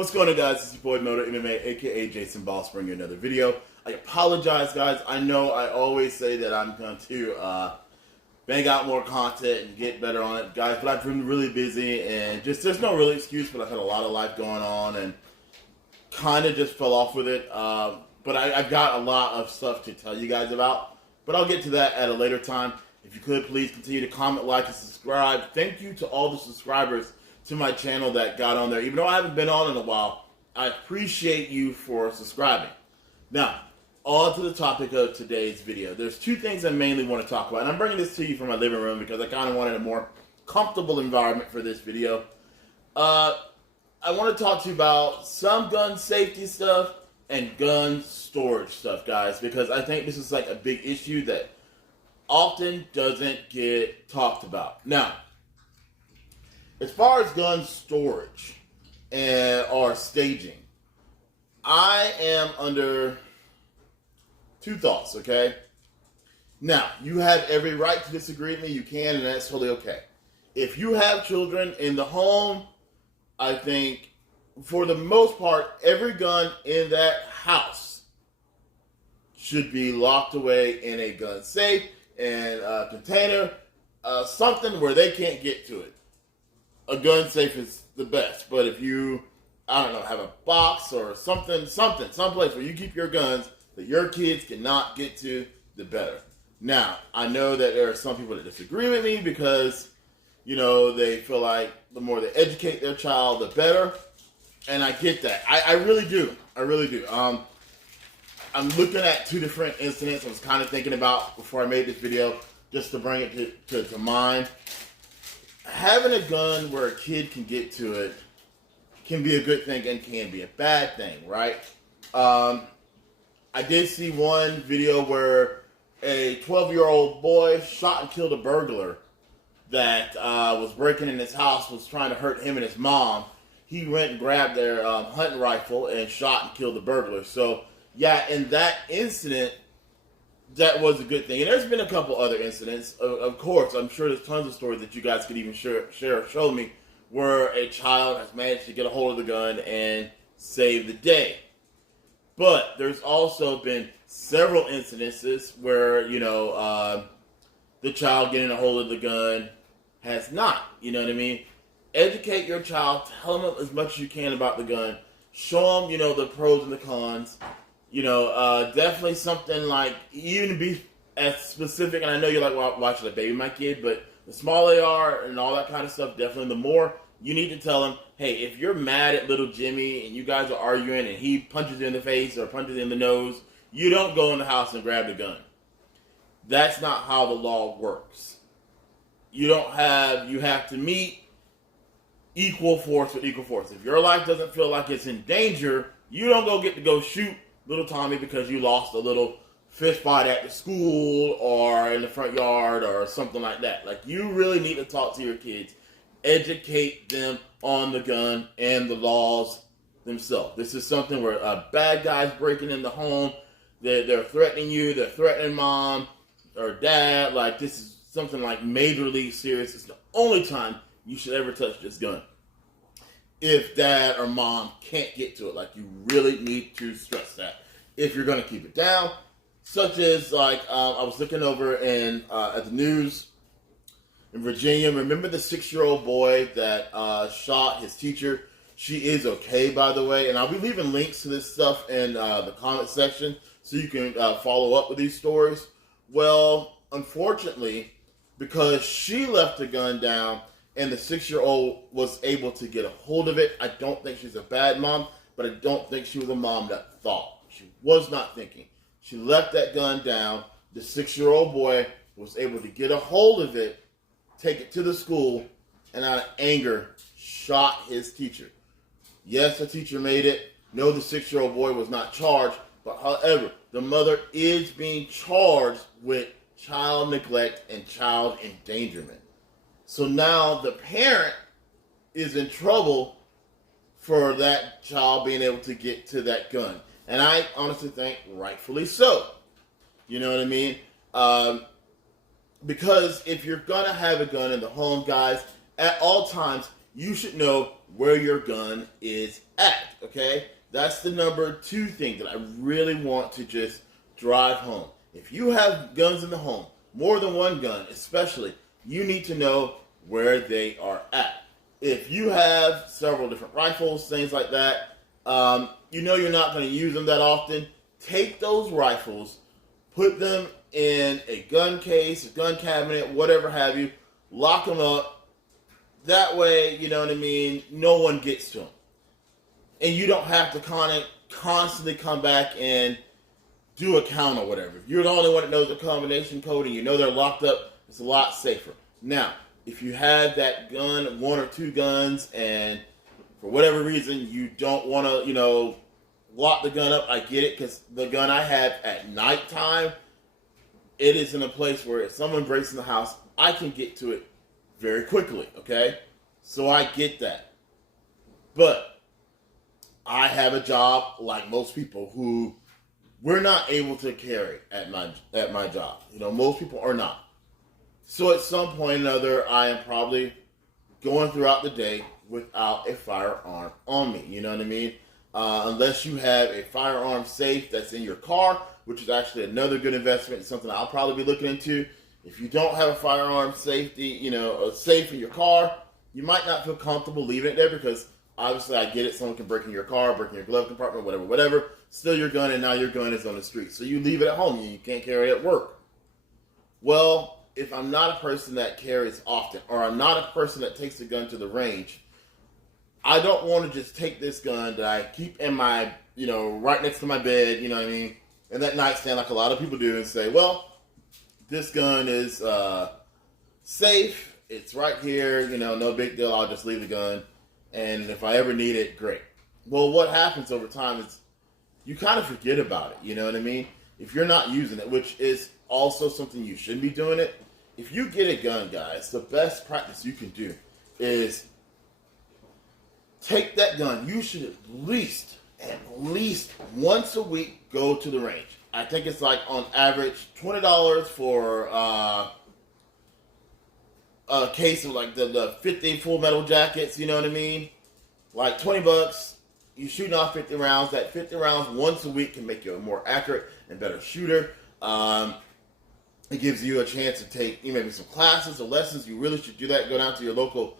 What's going on, guys? It's your boy Moto MMA, aka Jason Boss, bringing you another video. I apologize, guys. I know I always say that I'm going to bang out more content and get better on it, guys, but I've been really busy and just there's no real excuse, but I've had a lot of life going on and kind of just fell off with it. But I've got a lot of stuff to tell you guys about, but I'll get to that at a later time. If you could, please continue to comment, like, and subscribe. Thank you to all the subscribers to my channel that got on there. Even though I haven't been on in a while, I appreciate you for subscribing. Now, on to the topic of today's video. There's two things I mainly want to talk about, and I'm bringing this to you from my living room because I kind of wanted a more comfortable environment for this video. I want to talk to you about some gun safety stuff and gun storage stuff, guys, because I think this is like a big issue that often doesn't get talked about. Now, as far as gun storage or staging, I am under two thoughts, okay? Now, you have every right to disagree with me. You can, and that's totally okay. If you have children in the home, I think, for the most part, every gun in that house should be locked away in a gun safe and a container, something where they can't get to it. A gun safe is the best, but if you, I don't know, have a box or someplace where you keep your guns that your kids cannot get to, the better. Now, I know that there are some people that disagree with me because, you know, they feel like the more they educate their child, the better, and I get that. I really do. I really do. I'm looking at two different incidents I was kind of thinking about before I made this video, just to bring it to mind. Having a gun where a kid can get to it can be a good thing and can be a bad thing, right? I did see one video where a 12-year-old boy shot and killed a burglar that was breaking in his house, was trying to hurt him and his mom. He went and grabbed their hunting rifle and shot and killed the burglar. So, yeah, in that incident, that was a good thing. And there's been a couple other incidents. Of course, I'm sure there's tons of stories that you guys could even share or show me where a child has managed to get a hold of the gun and save the day. But there's also been several incidences where, you know, the child getting a hold of the gun has not. You know what I mean? Educate your child. Tell them as much as you can about the gun. Show them, you know, the pros and the cons. You know, definitely something like, even to be as specific, and I know you're like watching a baby, my kid, but the smaller they are and all that kind of stuff, definitely the more you need to tell them, hey, if you're mad at little Jimmy and you guys are arguing and he punches you in the face or punches you in the nose, you don't go in the house and grab the gun. That's not how the law works. You have to meet equal force with equal force. If your life doesn't feel like it's in danger, you don't go shoot little Tommy because you lost a little fist fight at the school or in the front yard or something like that. Like, you really need to talk to your kids. Educate them on the gun and the laws themselves. This is something where a bad guy's breaking in the home. They're threatening you. They're threatening mom or dad. Like, this is something like majorly serious. It's the only time you should ever touch this gun. If dad or mom can't get to it, like, you really need to stress that if you're going to keep it down. Such as, like, I was looking over at the news in Virginia. Remember the 6-year-old boy that shot his teacher? She is okay, by the way, and I'll be leaving links to this stuff in the comment section so you can follow up with these stories. Well, unfortunately, because she left the gun down and the 6-year-old was able to get a hold of it, I don't think she's a bad mom, but I don't think she was a mom that thought. She was not thinking. She left that gun down. The 6-year-old boy was able to get a hold of it, take it to the school, and out of anger, shot his teacher. Yes, the teacher made it. No, the 6-year-old boy was not charged, but however, the mother is being charged with child neglect and child endangerment. So now the parent is in trouble for that child being able to get to that gun. And I honestly think rightfully so. You know what I mean? Because if you're going to have a gun in the home, guys, at all times, you should know where your gun is at, okay? That's the number 2 thing that I really want to just drive home. If you have guns in the home, more than one gun especially, you need to know where they are at. If you have several different rifles, things like that, you know you're not going to use them that often, take those rifles, put them in a gun case, a gun cabinet, whatever have you, lock them up. That way, you know what I mean, no one gets to them. And you don't have to constantly come back and do a count or whatever. If you're the only one that knows the combination code and you know they're locked up, it's a lot safer. Now, if you have that gun, 1 or 2 guns, and for whatever reason you don't want to, lock the gun up, I get it, because the gun I have at nighttime, it is in a place where if someone breaks in the house, I can get to it very quickly, okay? So I get that. But I have a job like most people who we're not able to carry at my job. Most people are not. So at some point or another, I am probably going throughout the day without a firearm on me. You know what I mean? Unless you have a firearm safe that's in your car, which is actually another good investment. It's something I'll probably be looking into. If you don't have a firearm safety, a safe in your car, you might not feel comfortable leaving it there because obviously I get it. Someone can break in your car, break in your glove compartment, whatever. Steal your gun, and now your gun is on the street. So you leave it at home and you can't carry it at work. Well, if I'm not a person that carries often, or I'm not a person that takes the gun to the range, I don't want to just take this gun that I keep in my, right next to my bed, you know what I mean, and that nightstand like a lot of people do and say, well, this gun is safe, it's right here, no big deal, I'll just leave the gun, and if I ever need it, great. Well, what happens over time is you kind of forget about it, you know what I mean? If you're not using it, which is also something you shouldn't be doing it, if you get a gun, guys, the best practice you can do is take that gun. You should at least once a week go to the range. I think it's like on average $20 for a case of like the 50 full metal jackets, you know what I mean? Like $20, you shooting off 50 rounds. That 50 rounds once a week can make you a more accurate and better shooter. It gives you a chance to take maybe some classes or lessons. You really should do that. Go down to your local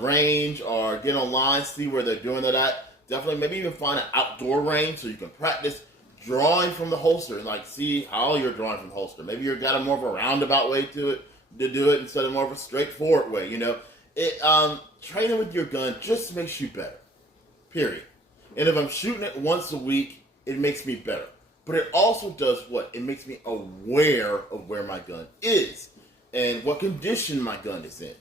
range or get online, see where they're doing that at. Definitely, maybe even find an outdoor range so you can practice drawing from the holster and like see how you're drawing from the holster. Maybe you've got a more of a roundabout way to do it instead of more of a straightforward way. Training with your gun just makes you better. Period. And if I'm shooting it once a week, it makes me better. But it also does what? It makes me aware of where my gun is and what condition my gun is in,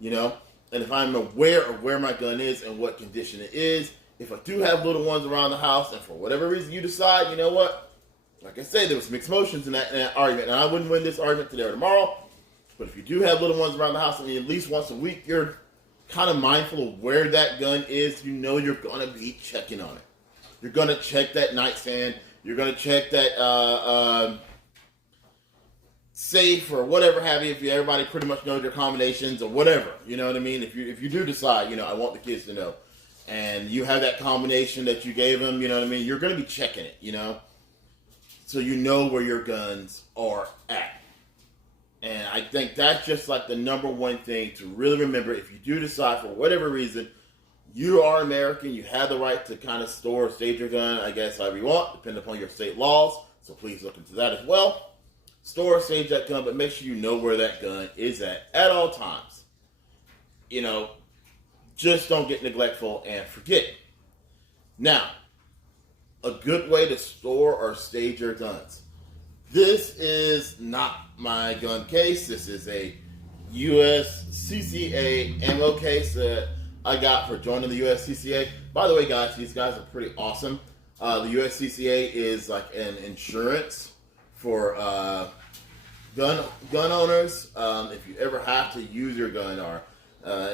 And if I'm aware of where my gun is and what condition it is, if I do have little ones around the house and for whatever reason you decide, you know what? Like I said, there was mixed emotions in that argument. And I wouldn't win this argument today or tomorrow. But if you do have little ones around the house and at least once a week, you're kind of mindful of where that gun is, you're going to be checking on it. You're going to check that nightstand. You're going to check that safe or whatever have you, if everybody pretty much knows your combinations or whatever, you know what I mean? If you do decide, I want the kids to know, and you have that combination that you gave them, you know what I mean? You're going to be checking it, so you know where your guns are at. And I think that's just like the number one thing to really remember. If you do decide for whatever reason, you are American, you have the right to kind of store or stage your gun, I guess, however you want, depending upon your state laws. So please look into that as well. Store or stage that gun, but make sure you know where that gun is at all times. Just don't get neglectful and forget. Now, a good way to store or stage your guns. This is not my gun case. This is a USCCA ammo case that I got for joining the USCCA. By the way, guys, these guys are pretty awesome. The USCCA is like an insurance for gun owners. If you ever have to use your gun or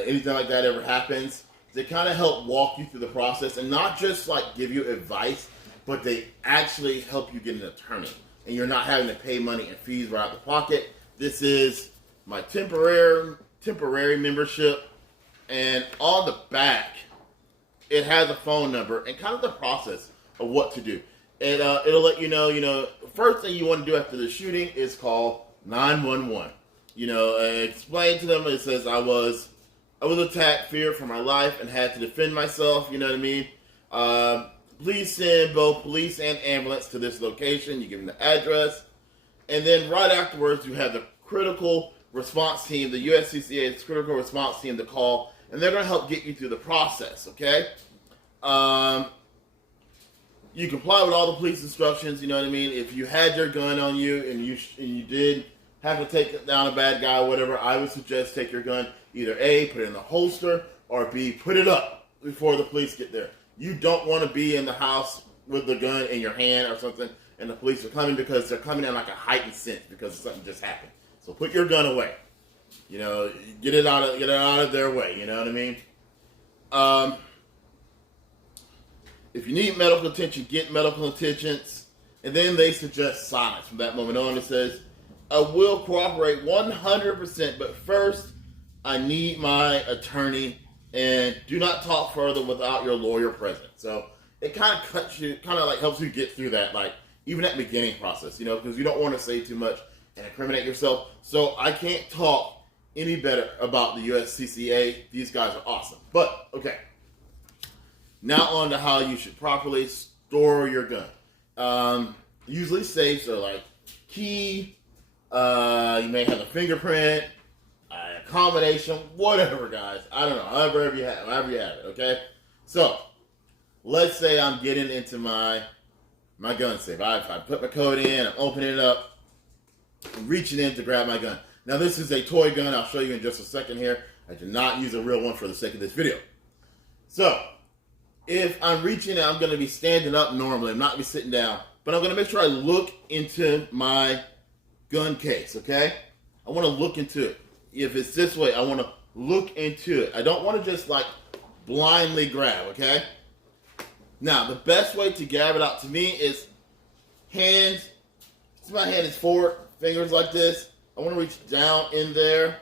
anything like that ever happens, they kind of help walk you through the process and not just like give you advice, but they actually help you get an attorney. And you're not having to pay money and fees right out the pocket. This is my temporary membership. And on the back, it has a phone number and kind of the process of what to do. And it'll let you know, first thing you want to do after the shooting is call 911. Explain to them, it says I was attacked, feared for my life, and had to defend myself, you know what I mean? Please send both police and ambulance to this location. You give them the address. And then right afterwards, you have the critical response team, the USCCA's critical response team to call, and they're going to help get you through the process, okay? You comply with all the police instructions, you know what I mean? If you had your gun on you and you did have to take down a bad guy or whatever, I would suggest take your gun, either A, put it in the holster, or B, put it up before the police get there. You don't want to be in the house with the gun in your hand or something, and the police are coming because they're coming in like a heightened sense because something just happened. So put your gun away. Get it out of their way. You know what I mean? If you need medical attention, get medical attention. And then they suggest silence. From that moment on, it says, I will cooperate 100%, but first, I need my attorney, and do not talk further without your lawyer present. So it kind of helps you get through that, like, even that beginning process, because you don't want to say too much and incriminate yourself. So I can't talk any better about the USCCA. These guys are awesome. But, okay. Now on to how you should properly store your gun. Usually safes are like key, you may have a fingerprint, a combination, whatever, guys. I don't know, however you have it, okay? So, let's say I'm getting into my gun safe. I put my code in, I'm opening it up, I'm reaching in to grab my gun. Now this is a toy gun, I'll show you in just a second here. I did not use a real one for the sake of this video. So, if I'm reaching, I'm going to be standing up normally. I'm not going to be sitting down. But I'm going to make sure I look into my gun case, okay? I want to look into it. If it's this way, I want to look into it. I don't want to just, blindly grab, okay? Now, the best way to grab it out to me is hands. See, my hand is forward, fingers like this. I want to reach down in there.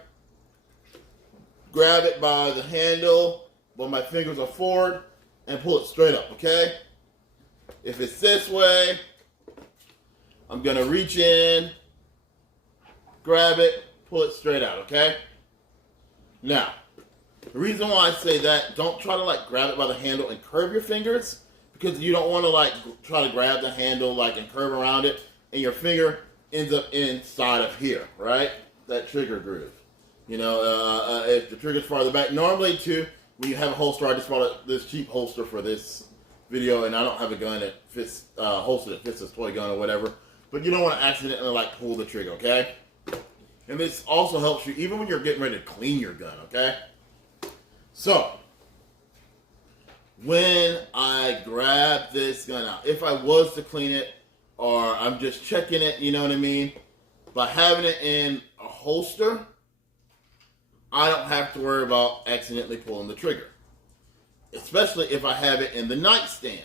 Grab it by the handle while my fingers are forward. And pull it straight up, okay? If it's this way, I'm going to reach in, grab it, pull it straight out, okay? Now, the reason why I say that, don't try to grab it by the handle and curve your fingers, because you don't want to try to grab the handle and curve around it, and your finger ends up inside of here, right? That trigger groove. If the trigger's farther back, normally too, when you have a holster, I just bought this cheap holster for this video, and I don't have a gun that fits, holster that fits this toy gun or whatever. But you don't want to accidentally pull the trigger, okay? And this also helps you even when you're getting ready to clean your gun, okay? So, when I grab this gun out, if I was to clean it, or I'm just checking it, you know what I mean? By having it in a holster, I don't have to worry about accidentally pulling the trigger. Especially if I have it in the nightstand.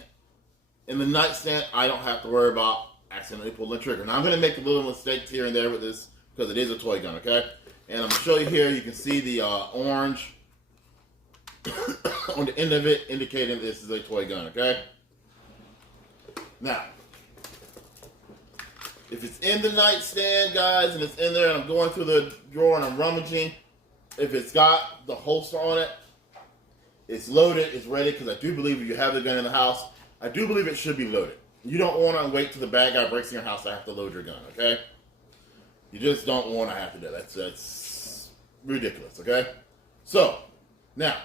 In the nightstand, I don't have to worry about accidentally pulling the trigger. Now, I'm going to make a little mistakes here and there with this because it is a toy gun, okay? And I'm going to show you here. You can see the orange on the end of it indicating this is a toy gun, okay? Now, if it's in the nightstand, guys, and it's in there, and I'm going through the drawer and I'm rummaging, if it's got the holster on it, it's loaded, it's ready, because I do believe if you have the gun in the house, I do believe it should be loaded. You don't want to wait till the bad guy breaks in your house to have to load your gun, okay? You just don't want to have to do that. That's ridiculous, okay? So, now,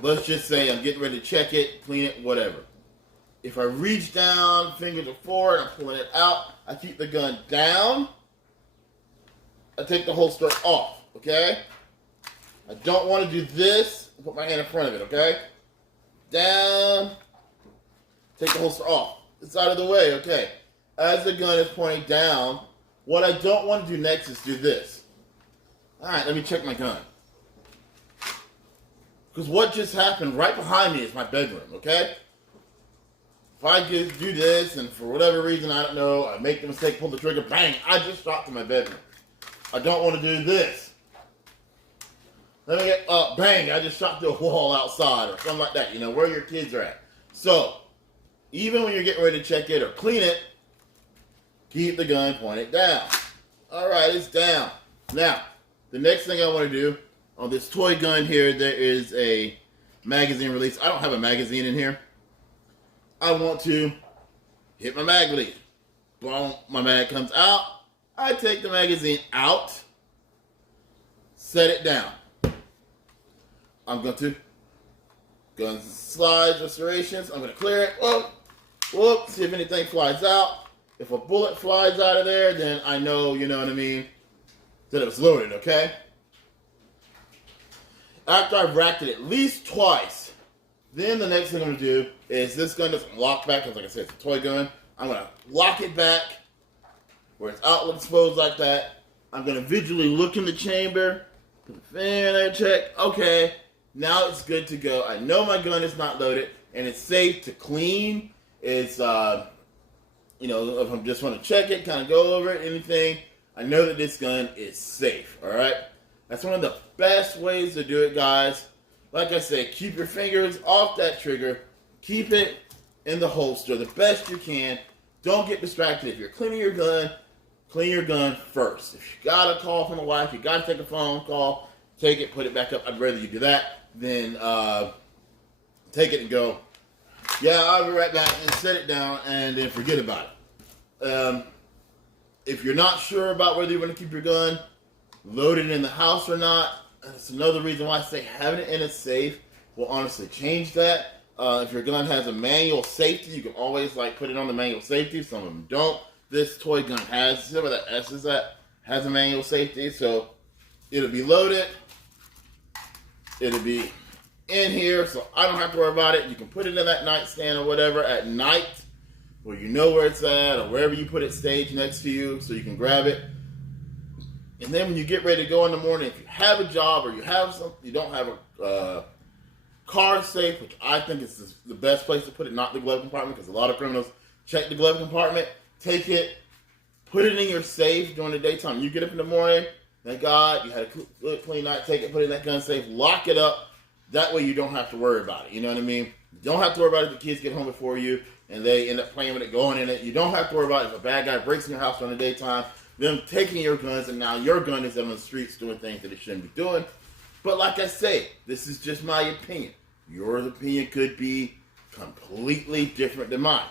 let's just say I'm getting ready to check it, clean it, whatever. If I reach down, fingers are forward, I'm pulling it out, I keep the gun down, I take the holster off, okay? I don't want to do this and put my hand in front of it, okay? Down, take the holster off. It's out of the way, okay? As the gun is pointing down, what I don't want to do next is do this. Alright, let me check my gun. Because what just happened right behind me is my bedroom, okay? If I do this, and for whatever reason, I don't know, I make the mistake, pull the trigger, bang, I just dropped in my bedroom. I don't want to do this. Let me get, bang, I just shot through a wall outside or something like that. You know, where your kids are at. So, even when you're getting ready to check it or clean it, keep the gun pointed down. All right, it's down. Now, the next thing I want to do on this toy gun here, there is a magazine release. I don't have a magazine in here. I want to hit my mag release. Boom, my mag comes out. I take the magazine out, set it down. I'm going to gun slides, restorations. I'm going to clear it. Whoop, see if anything flies out. If a bullet flies out of there, then I know, you know what I mean, that it was loaded, okay? After I've racked it at least twice, then the next thing I'm going to do is this gun doesn't lock back, because like I said, it's a toy gun. I'm going to lock it back where it's outlet exposed like that. I'm going to visually look in the chamber, put the fan there, check. Okay, now it's good to go. I know my gun is not loaded, and it's safe to clean. It's, you know, if I just want to check it, kind of go over it, anything, I know that this gun is safe, all right? That's one of the best ways to do it, guys. Like I said, keep your fingers off that trigger. Keep it in the holster the best you can. Don't get distracted. If you're cleaning your gun, clean your gun first. If you got a call from the wife, you got to take a phone call, take it, put it back up. I'd rather you do that than take it and go, yeah, I'll be right back, and set it down and then forget about it. If you're not sure about whether you want to keep your gun loaded in the house or not, that's another reason why I say having it in a safe will honestly change that. If your gun has a manual safety, you can always like put it on the manual safety. Some of them don't. This toy gun has, see where that S is at? Has a manual safety, so it'll be loaded. It'll be in here, so I don't have to worry about it. You can put it in that nightstand or whatever at night, where you know where it's at, or wherever you put it staged next to you, so you can grab it. And then when you get ready to go in the morning, if you have a job or you have something, you don't have a car safe, which I think is the best place to put it, not the glove compartment, because a lot of criminals check the glove compartment. Take it, put it in your safe during the daytime. You get up in the morning, thank God, you had a good clean night, take it, put it in that gun safe, lock it up. That way you don't have to worry about it. You know what I mean? You don't have to worry about it if the kids get home before you and they end up playing with it, going in it. You don't have to worry about it if a bad guy breaks in your house during the daytime, them taking your guns, and now your gun is on the streets doing things that it shouldn't be doing. But like I say, this is just my opinion. Your opinion could be completely different than mine.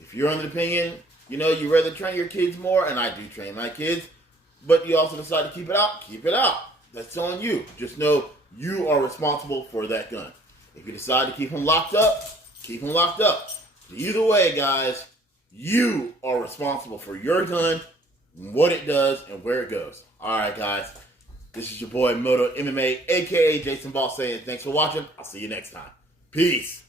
If you're under the opinion, you know, you rather train your kids more, and I do train my kids, but you also decide to keep it out, keep it out. That's on you. Just know you are responsible for that gun. If you decide to keep them locked up, keep them locked up. Either way, guys, you are responsible for your gun, what it does, and where it goes. All right, guys. This is your boy, Moto MMA, a.k.a. Jason Ball, saying thanks for watching. I'll see you next time. Peace.